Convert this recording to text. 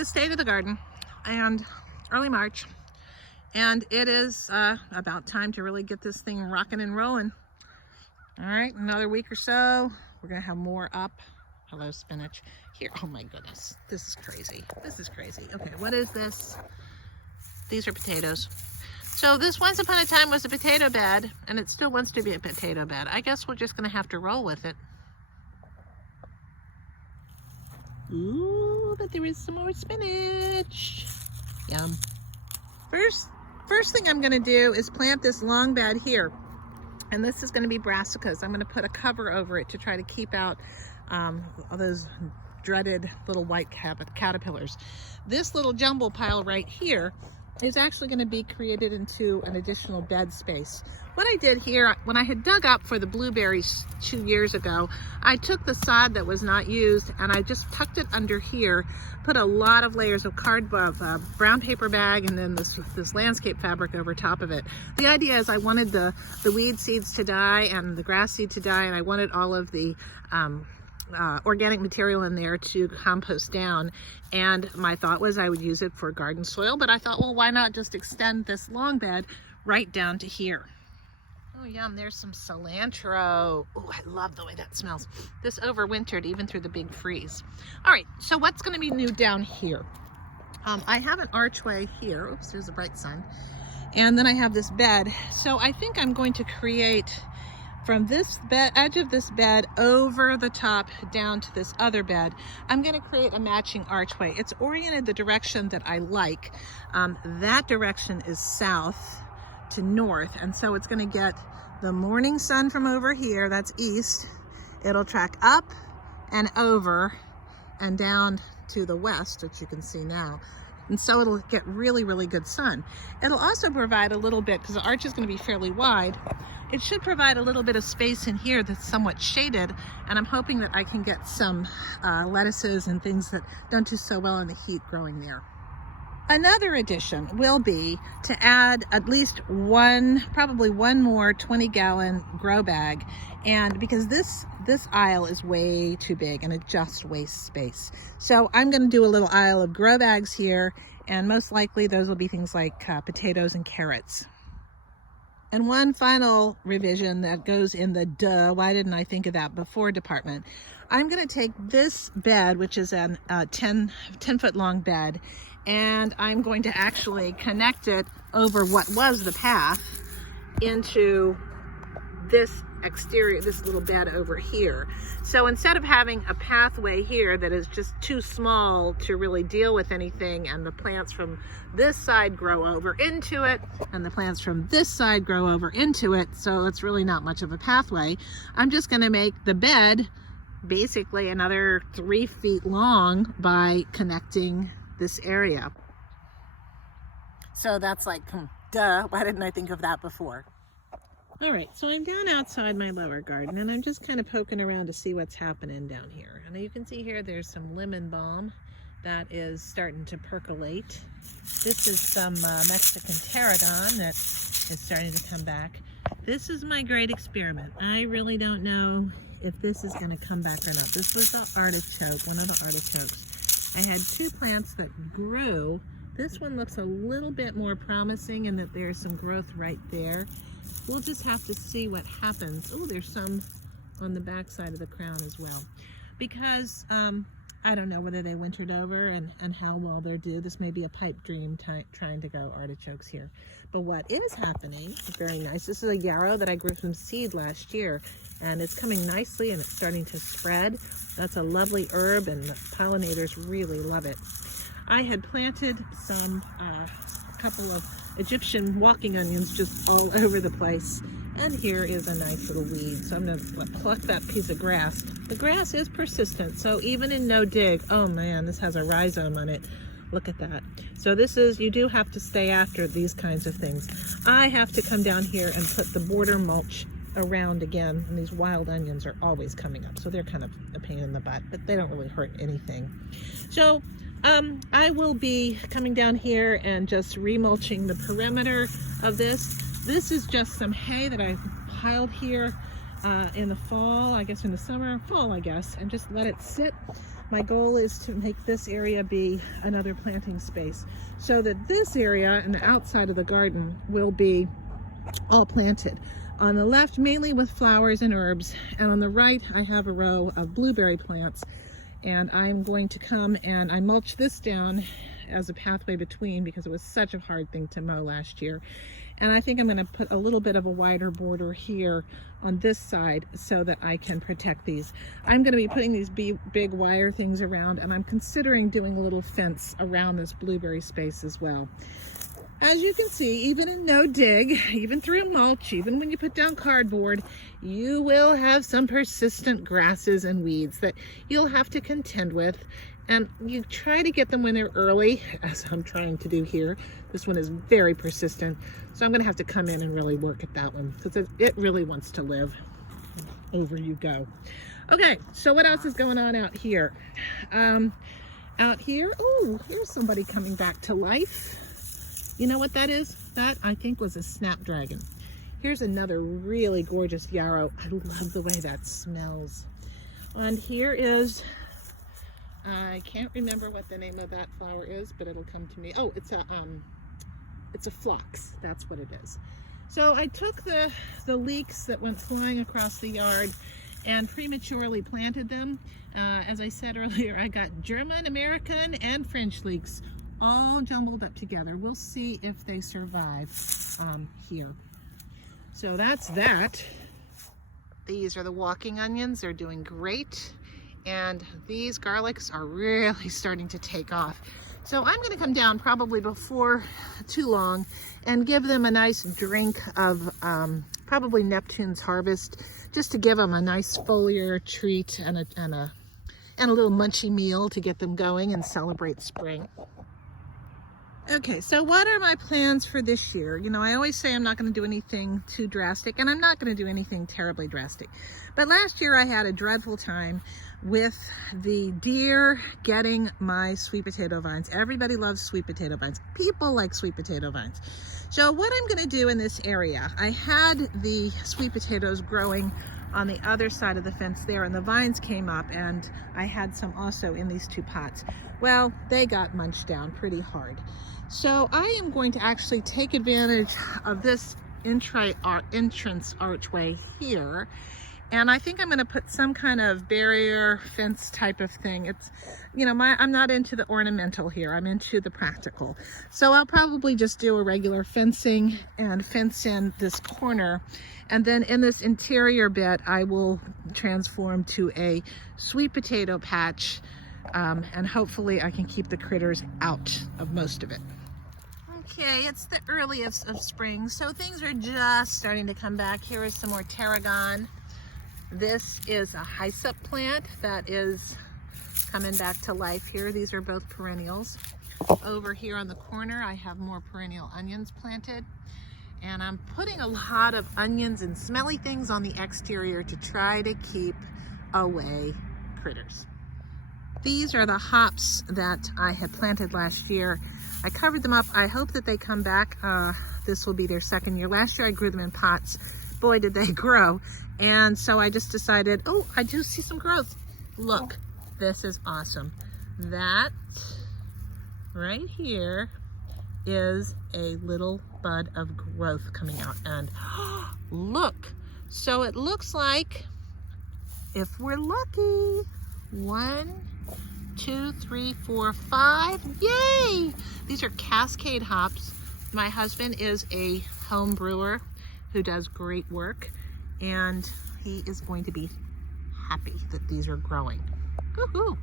the state of the garden and early March, and it is about time to really get this thing rocking and rolling. All right, another week or so, we're gonna have more up. Hello, spinach. Here, oh my goodness, this is crazy. This is crazy. Okay, what is this? These are potatoes. So this once upon a time was a potato bed, and it still wants to be a potato bed. I guess we're just gonna have to roll with it. Ooh, but there is some more spinach. Yum. First thing I'm gonna do is plant this long bed here. And this is gonna be Brassicas. I'm gonna put a cover over it to try to keep out all those dreaded little white caterpillars. This little jumble pile right here is actually going to be created into an additional bed space. What I did here, when I had dug up for the blueberries 2 years ago, I took the sod that was not used and I just tucked it under here, put a lot of layers of cardboard, brown paper bag, and then this landscape fabric over top of it. The idea is I wanted the weed seeds to die and the grass seed to die, and I wanted all of the organic material in there to compost down, and my thought was I would use it for garden soil, but I thought, well, why not just extend this long bed right down to here. Oh yum, there's some cilantro. Oh, I love the way that smells. This overwintered even through the big freeze. All right, so what's going to be new down here? I have an archway here. Oops, there's a bright sun. And then I have this bed. So I think I'm going to create from this edge of this bed over the top down to this other bed. I'm going to create a matching archway. It's oriented the direction that I like. That direction is south to north, and so it's going to get the morning sun from over here, that's east. It'll track up and over and down to the west, which you can see now. And so it'll get really, really good sun. It'll also provide a little bit, because the arch is going to be fairly wide, it should provide a little bit of space in here that's somewhat shaded, and I'm hoping that I can get some lettuces and things that don't do so well in the heat growing there. Another addition will be to add at least probably one more 20-gallon grow bag, and because this aisle is way too big and it just wastes space. So I'm going to do a little aisle of grow bags here, and most likely those will be things like potatoes and carrots. And one final revision that goes in the why didn't I think of that before department. I'm going to take this bed, which is a 10-foot long bed, and I'm going to actually connect it over what was the path into this exterior, this little bed over here. So instead of having a pathway here that is just too small to really deal with anything, and the plants from this side grow over into it, and the plants from this side grow over into it, so it's really not much of a pathway, I'm just going to make the bed basically another 3 feet long by connecting this area. So that's like, duh, why didn't I think of that before? All right, so I'm down outside my lower garden, and I'm just kind of poking around to see what's happening down here. And you can see here there's some lemon balm that is starting to percolate. This is some Mexican tarragon that is starting to come back. This is my great experiment. I really don't know if this is going to come back or not. This was the artichoke, one of the artichokes. I had 2 plants that grew. This one looks a little bit more promising in that there's some growth right there. We'll just have to see what happens. Oh, there's some on the back side of the crown as well. Because I don't know whether they wintered over and how well they're due. This may be a pipe dream trying to grow artichokes here. But what is happening is very nice. This is a yarrow that I grew from seed last year, and it's coming nicely and it's starting to spread. That's a lovely herb, and the pollinators really love it. I had planted some couple of Egyptian walking onions just all over the place, and here is a nice little weed, so I'm going to pluck that piece of grass. The grass is persistent, so even in no dig, oh man, this has a rhizome on it. Look at that. So this is, you do have to stay after these kinds of things. I have to come down here and put the border mulch around again, and these wild onions are always coming up, so they're kind of a pain in the butt, but they don't really hurt anything. So I will be coming down here and just remulching the perimeter of this. This is just some hay that I piled here in the fall, I guess in the summer, fall I guess, and just let it sit. my goal is to make this area be another planting space so that this area and the outside of the garden will be all planted. On the left, mainly with flowers and herbs, and on the right, I have a row of blueberry plants, and I'm going to come and I mulch this down as a pathway between because it was such a hard thing to mow last year. And I think I'm going to put a little bit of a wider border here on this side so that I can protect these. I'm going to be putting these big wire things around, and I'm considering doing a little fence around this blueberry space as well. As you can see, even in no dig, even through mulch, even when you put down cardboard, you will have some persistent grasses and weeds that you'll have to contend with. And you try to get them when they're early, as I'm trying to do here. This one is very persistent, so I'm going to have to come in and really work at that one because it really wants to live. Over you go. Okay, so what else is going on out here? Out here, oh, here's somebody coming back to life. You know what that is? That, I think, was a snapdragon. Here's another really gorgeous yarrow. I love the way that smells. And here is, I can't remember what the name of that flower is, but it'll come to me. Oh, it's a phlox. That's what it is. So I took the leeks that went flying across the yard and prematurely planted them. As I said earlier, I got German, American, and French leeks all jumbled up together. We'll see if they survive here. So that's that. These are the walking onions. They're doing great. And these garlics are really starting to take off. So I'm going to come down probably before too long and give them a nice drink of probably Neptune's Harvest, just to give them a nice foliar treat and a little munchy meal to get them going and celebrate spring. Okay, so what are my plans for this year? You know, I always say I'm not going to do anything too drastic, and I'm not going to do anything terribly drastic. But last year I had a dreadful time with the deer getting my sweet potato vines. Everybody loves sweet potato vines. People like sweet potato vines. So what I'm going to do in this area, I had the sweet potatoes growing on the other side of the fence there, and the vines came up, and I had some also in these two pots. Well, they got munched down pretty hard. So I am going to actually take advantage of this entrance archway here, and I think I'm going to put some kind of barrier fence type of thing. It's, you know, I'm not into the ornamental here. I'm into the practical. So I'll probably just do a regular fencing and fence in this corner. And then in this interior bit, I will transform to a sweet potato patch. And hopefully I can keep the critters out of most of it. Okay, it's the earliest of spring, so things are just starting to come back. Here is some more tarragon. This is a hyssop plant that is coming back to life here. These are both perennials. Over here on the corner, I have more perennial onions planted. And I'm putting a lot of onions and smelly things on the exterior to try to keep away critters. These are the hops that I had planted last year. I covered them up. I hope that they come back. This will be their second year. Last year I grew them in pots. Boy, did they grow. And so I just decided, oh, I do see some growth. Look, this is awesome. That right here is a little bud of growth coming out. And look, so it looks like, if we're lucky, 1, 2, 3, 4, 5. Yay! These are Cascade hops. My husband is a home brewer who does great work, and he is going to be happy that these are growing. Woohoo!